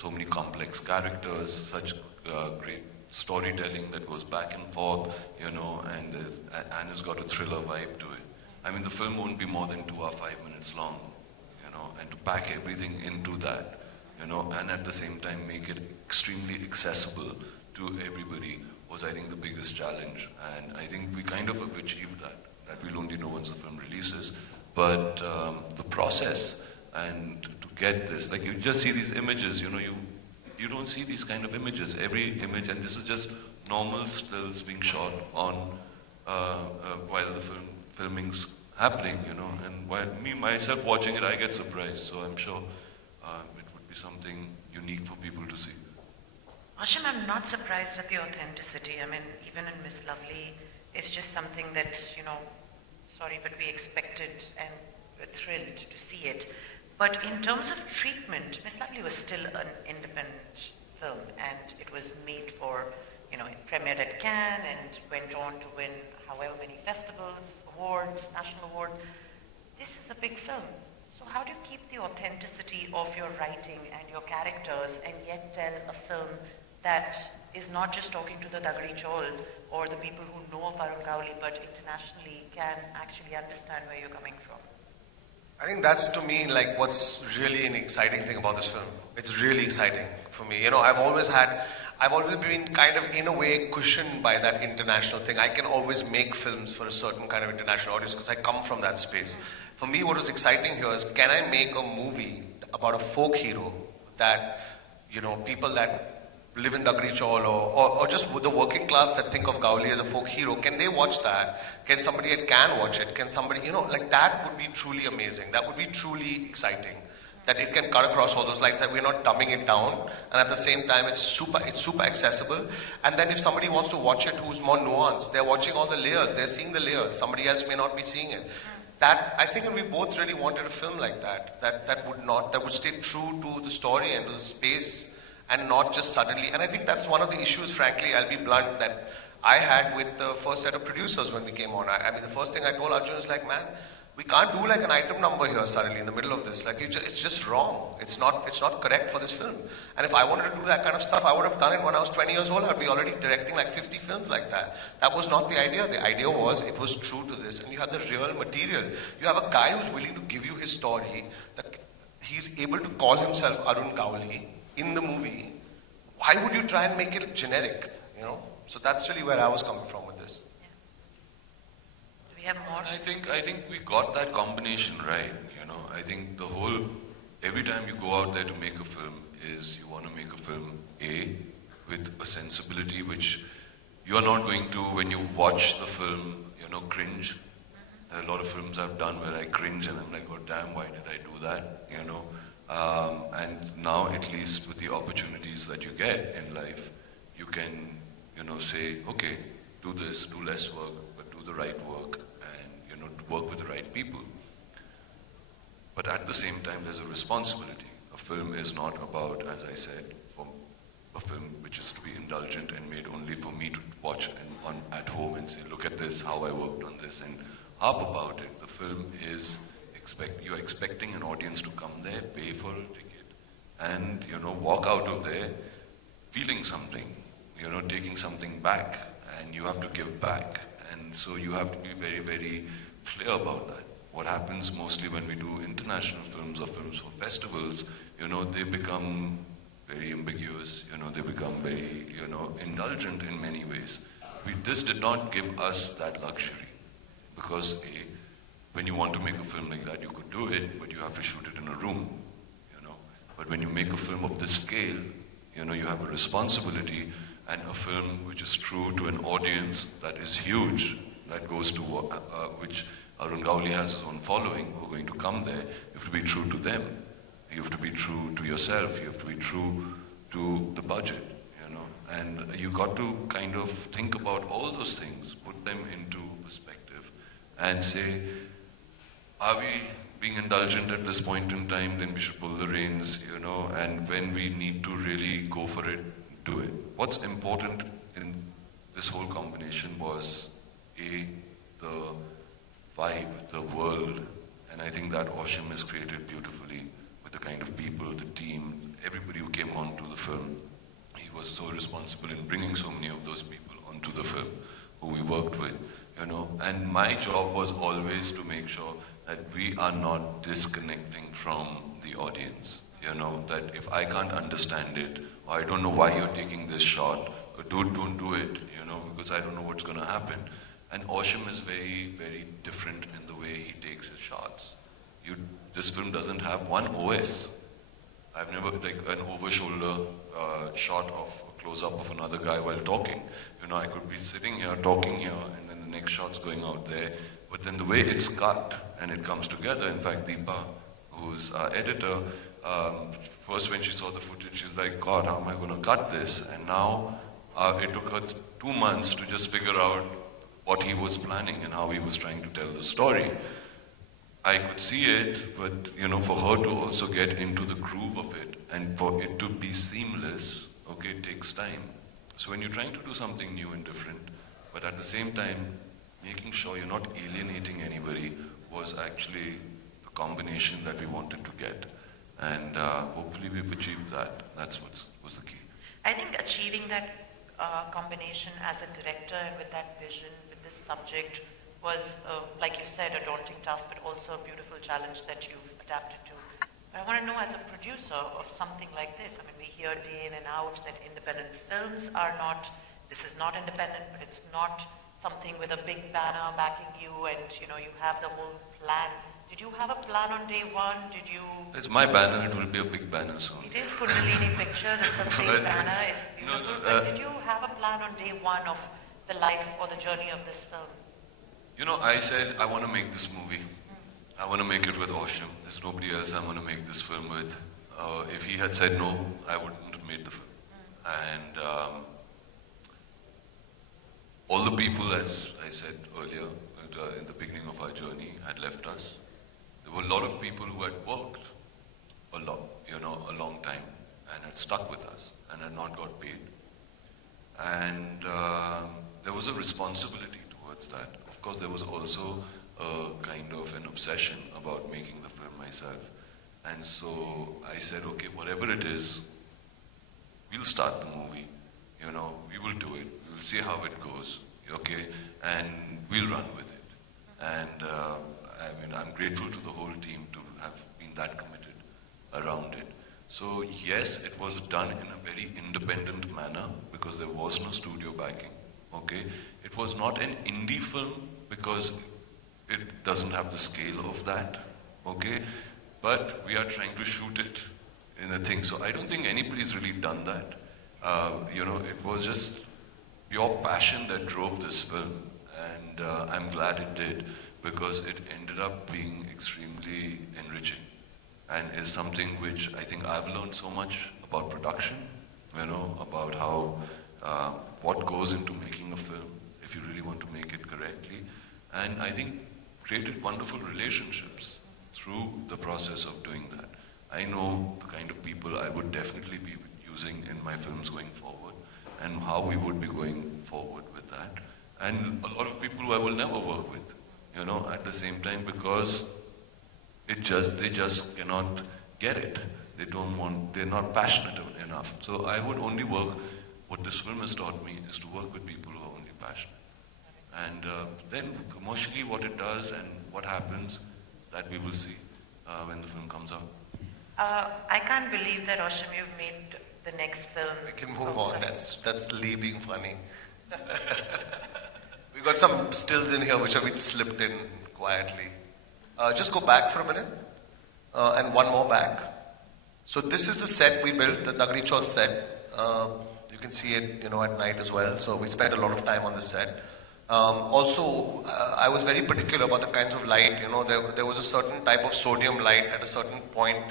so many complex characters, such great storytelling that goes back and forth, and it's got a thriller vibe to it. I mean, the film won't be more than 2 or 5 minutes long, and to pack everything into that, and at the same time make it extremely accessible to everybody was, I think, the biggest challenge. And I think we kind of have achieved that. That we'll only know once the film releases. But the process and to get this, like you just see these images, you don't see these kind of images. Every image, and this is just normal stills being shot on while the filming's happening, and while me myself watching it, I get surprised. So I'm sure it would be something unique for people to see. Ashim, I'm not surprised at the authenticity. I mean, even in Miss Lovely, it's just something that, sorry, but we expected and we're thrilled to see it. But in terms of treatment, Miss Lovely was still an independent film, and it was made for, it premiered at Cannes and went on to win however many festivals, awards, national awards. This is a big film. So how do you keep the authenticity of your writing and your characters and yet tell a film that is not just talking to the Dagdi Chol or the people who know of Arun Gowli, but internationally can actually understand where you're coming from? I think that's, to me, like what's really an exciting thing about this film. It's really exciting for me. I've always been kind of, in a way, cushioned by that international thing. I can always make films for a certain kind of international audience because I come from that space. For me, what was exciting here is, can I make a movie about a folk hero that, people that live in Dagdi Chol or just the working class that think of Gowli as a folk hero, can they watch that? Can somebody at Cannes watch it? Can somebody, that would be truly amazing. That would be truly exciting. That it can cut across all those lines, that we're not dumbing it down, and at the same time it's super accessible. And then if somebody wants to watch it who's more nuanced, they're watching all the layers, they're seeing the layers. Somebody else may not be seeing it. That, I think, we both really wanted a film like that would stay true to the story and to the space, and not just suddenly. And I think that's one of the issues, frankly, I'll be blunt, that I had with the first set of producers when we came on. I mean, the first thing I told Arjun is like, man, we can't do like an item number here suddenly in the middle of this. Like, it's just wrong. It's not correct for this film. And if I wanted to do that kind of stuff, I would have done it when I was 20 years old. I'd be already directing like 50 films like that. That was not the idea. The idea was, it was true to this. And you have the real material. You have a guy who's willing to give you his story, that he's able to call himself Arun Gowli in the movie. Why would you try and make it generic, So that's really where I was coming from with this. Yeah. Do we have more? I think we got that combination right, I think every time you go out there to make a film is you want to make a film, with a sensibility which you are not going to, when you watch the film, cringe. There are a lot of films I've done where I cringe and I'm like, oh damn, why did I do that, and now, at least with the opportunities that you get in life, you can, say, okay, do this, do less work, but do the right work, and, work with the right people. But at the same time, there's a responsibility. A film is not about, as I said, for a film which is to be indulgent and made only for me to watch at home and say, look at this, how I worked on this, and harp about it. The film is, you're expecting an audience to come there, pay for a ticket, and, walk out of there feeling something, taking something back, and you have to give back. And so you have to be very, very clear about that. What happens mostly when we do international films or films for festivals, they become very ambiguous, they become very, indulgent in many ways. This did not give us that luxury, because when you want to make a film like that, you could do it, but you have to shoot it in a room, But when you make a film of this scale, you have a responsibility, and a film which is true to an audience that is huge, that goes to, which Arun Gowli has his own following who are going to come there. You have to be true to them. You have to be true to yourself. You have to be true to the budget, And you got to kind of think about all those things, put them into perspective, and say, are we being indulgent at this point in time? Then we should pull the reins, and when we need to really go for it, do it. What's important in this whole combination was, the vibe, the world, and I think that Osham is created beautifully with the kind of people, the team, everybody who came onto the film. He was so responsible in bringing so many of those people onto the film who we worked with, you know. And my job was always to make sure that we are not disconnecting from the audience, you know, that if I can't understand it, or I don't know why you're taking this shot, or don't do it, you know, because I don't know what's going to happen. And Osham is very, very different in the way he takes his shots. This film doesn't have one OS. I've never, like, an over-shoulder shot of a close-up of another guy while talking. You know, I could be sitting here, talking here, and then the next shot's going out there. But then the way it's cut and it comes together, in fact, Deepa, who's our editor, first when she saw the footage, she's like, God, how am I going to cut this? And now it took her 2 months to just figure out what he was planning and how he was trying to tell the story. I could see it, but, you know, for her to also get into the groove of it and for it to be seamless, okay, it takes time. So when you're trying to do something new and different, but at the same time, making sure you're not alienating anybody was actually the combination that we wanted to get. And hopefully we've achieved that. That's what was the key. I think achieving that combination as a director and with that vision, with this subject, was, like you said, a daunting task, but also a beautiful challenge that you've adapted to. But I want to know, as a producer of something like this, I mean, we hear day in and out that independent films are not, this is not independent, but it's not something with a big banner backing you and, you know, you have the whole plan. Did you have a plan on day one? Did you... It's my banner, it will be a big banner soon. It is Kundalini Pictures, it's a big banner, it's beautiful. But did you have a plan on day one of the life or the journey of this film? You know, I said, I want to make this movie. I want to make it with Osham. There's nobody else I'm going to make this film with. If he had said no, I wouldn't have made the film. And all the people, as I said earlier, in the beginning of our journey, had left us. There were a lot of people who had worked a lot, you know, a long time, and had stuck with us, and had not got paid. And there was a responsibility towards that. Of course, there was also a kind of an obsession about making the film myself. And so I said, okay, whatever it is, we'll start the movie. You know, we will do it. We'll see how it goes, okay? And we'll run with it. And I mean, I'm grateful to the whole team to have been that committed around it. So yes, it was done in a very independent manner because there was no studio backing. Okay, it was not an indie film because it doesn't have the scale of that. Okay, but we are trying to shoot it in a thing. So I don't think anybody's really done that. You know, it was just pure passion that drove this film, and I'm glad it did because it ended up being extremely enriching, and is something which I think I've learned so much about production. You know, about how. What goes into making a film if you really want to make it correctly, and I think created wonderful relationships through the process of doing that. I know the kind of people I would definitely be using in my films going forward and how we would be going forward with that, and a lot of people who I will never work with, you know, at the same time because they just cannot get it. They're not passionate enough. So I would only work. What this film has taught me is to work with people who are only passionate. And then commercially what it does and what happens, that we will see when the film comes out. I can't believe that, Osham, you've made the next film. We can move on. That's Lee being funny. We've got some stills in here which have been slipped in quietly. Just go back for a minute. And one more back. So this is the set we built, the Nagari Chaul set. You can see it, you know, at night as well. So we spent a lot of time on the set. Also, I was very particular about the kinds of light. You know, there was a certain type of sodium light at a certain point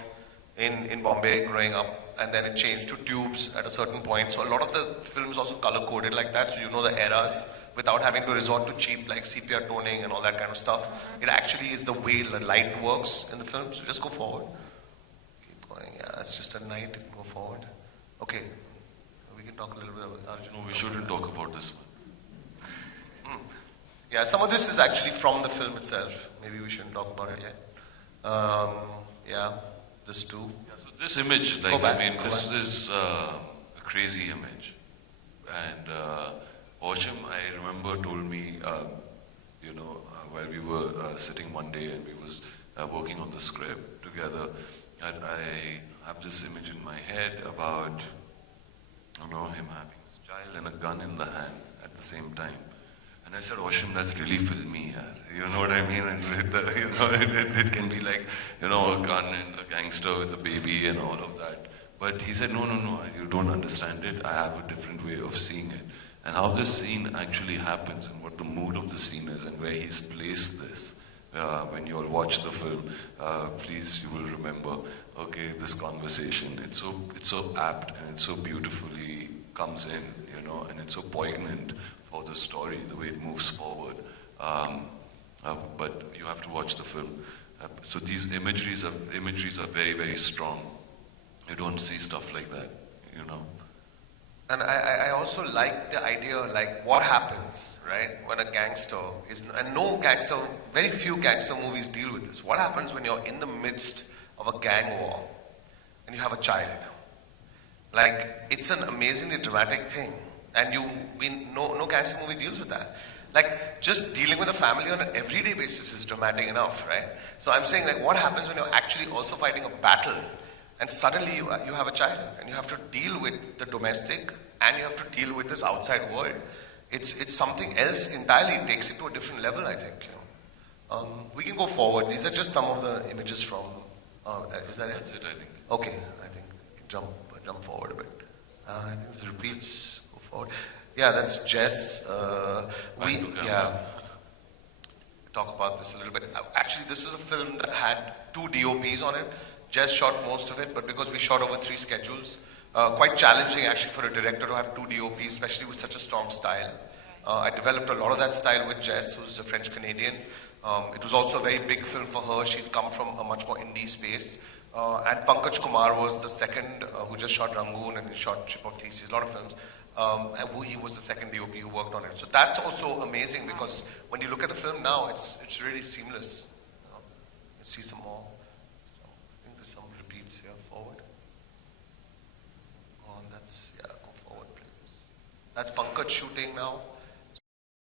in Bombay growing up, and then it changed to tubes at a certain point. So a lot of the films also color coded like that, so you know the eras without having to resort to cheap like sepia toning and all that kind of stuff. It actually is the way the light works in the film. So just go forward. Keep going. Yeah, it's just at night. Go forward. Okay. Talk a little bit about Arjun. No, we shouldn't talk about this one. Yeah, some of this is actually from the film itself. Maybe we shouldn't talk about it yet. Yeah, this too. Yeah, so This image, Go like, back, I mean, go this back. is a crazy image. And Osham, I remember, told me, while we were sitting one day and we was working on the script together, and I have this image in my head about, him having his child and a gun in the hand at the same time. And I said, Osham, that's really filmy, yaar. You know what I mean? And it can be like, a gun and a gangster with a baby and all of that. But he said, no, you don't understand it. I have a different way of seeing it. And how this scene actually happens and what the mood of the scene is and where he's placed this. When you all watch the film, please, you will remember, okay, this conversation, it's so apt and it so beautifully comes in, and it's so poignant for the story, the way it moves forward. But you have to watch the film. So these imageries are very, very strong. You don't see stuff like that. And I also like the idea, like what happens, right, when a gangster is, and very few gangster movies deal with this. What happens when you're in the midst of a gang war and you have a child? Like, it's an amazingly dramatic thing. And no gangster movie deals with that. Like, just dealing with a family on an everyday basis is dramatic enough, right? So I'm saying, like, what happens when you're actually also fighting a battle and suddenly you have a child and you have to deal with the domestic and you have to deal with this outside world. It's something else entirely. It takes it to a different level, I think. We can go forward. These are just some of the images from. Is that it? That's it, I think. Okay, I think we can jump forward a bit. I think this repeats. Go forward. Yeah, that's Jess. Talk about this a little bit. Actually, this is a film that had 2 DOPs on it. Jess shot most of it, but because we shot over 3 schedules, quite challenging actually for a director to have 2 DOPs, especially with such a strong style. I developed a lot of that style with Jess, who's a French Canadian. It was also a very big film for her. She's come from a much more indie space. And Pankaj Kumar was the second, who just shot Rangoon and he shot Ship of Theseus, a lot of films. He was the second DOP who worked on it. So that's also amazing because when you look at the film now, it's really seamless. Let's see some more. I think there's some repeats here. Forward. Go forward, please. That's Pankaj shooting now.